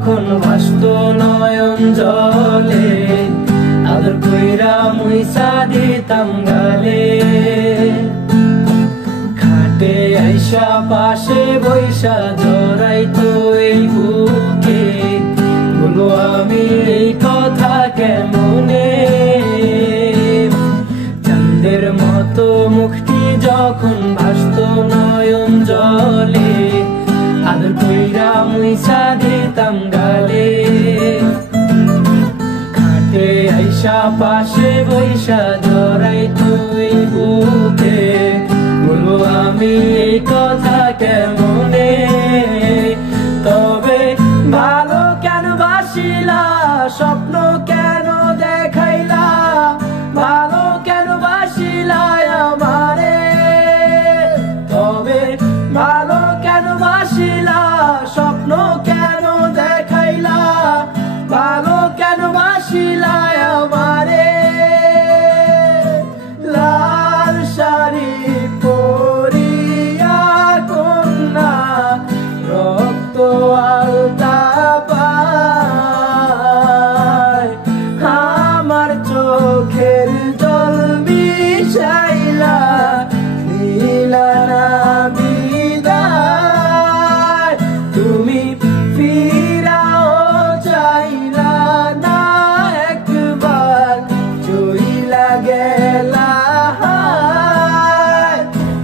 যখন ভাসত নয়ন জলে আদর কইরা মুইসা দিতাম গালে খাটে আইসা পাশে বৈশা জড়াইতো এই বুকে বলো আমি এই কথা কেমনে চাঁদের মতো মুখটি যখন ভাসত নয়ন জলে আদর কইরা মুইসা দিতাম গালে খাটে আইসা পাশে বৈশা জড়াইতো এই বুকে বলো আমি এই কথা কেমনে তবে ভালো কেন বাসিলা স্বপ্ন কেন দেখাইলা ভালো কেন বাসিলা আমারে তবে ভালো কেন বাসিলা স্বপ্ন কেন দেখাইলা ভালো কেন বাসিলা আমারে লাল শাড়ি পরিয়া কন্যা রক্ত আলতা পায় আমার চোখের জল মিশাইলা নীলা না বিদায় তুমি ফিরাও চাইলা না একবার চইলা গেলা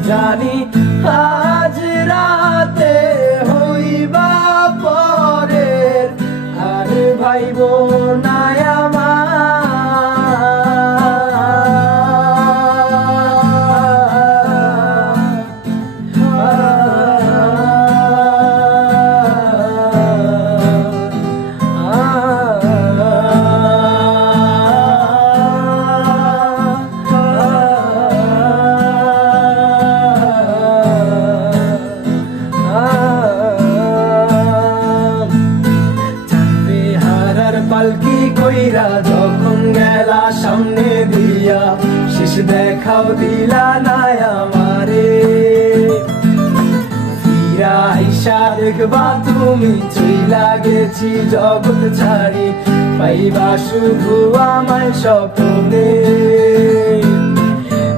জানি আজ রাতে হইবা পরের আর ভাইব না পালকি কইরা যখন গেলা সামনে দিয়া শেষ দেখাও দিলা না আমারে ফিরা আইসা দেখবা তুমি চইলা গেছি জগৎ ছাড়ি পাইবা শুধু আমায় স্বপ্নে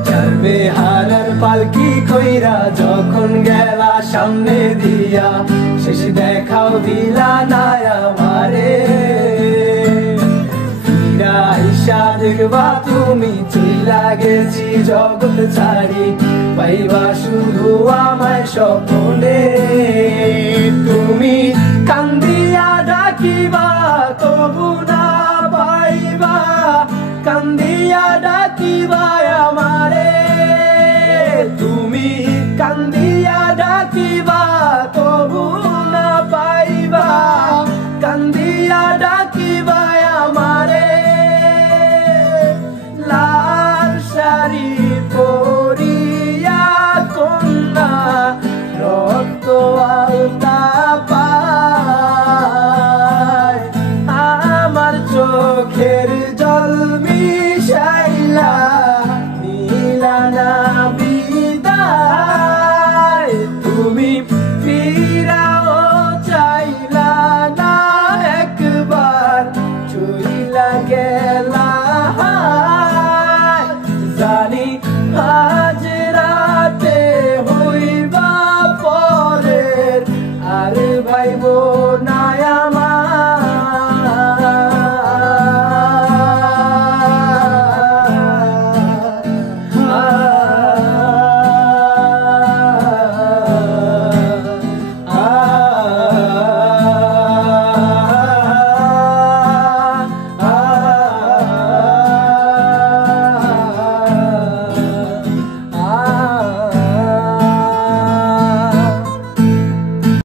চারবে হারার পালকি কইরা যখন গেলা সামনে দিয়া শেষ দেখাও দিলা না আমারে আইসা দেখবা তুমি চইলা গেছি জগৎ ছাড়ি পাইবা শুধু আমায় স্বপ্নে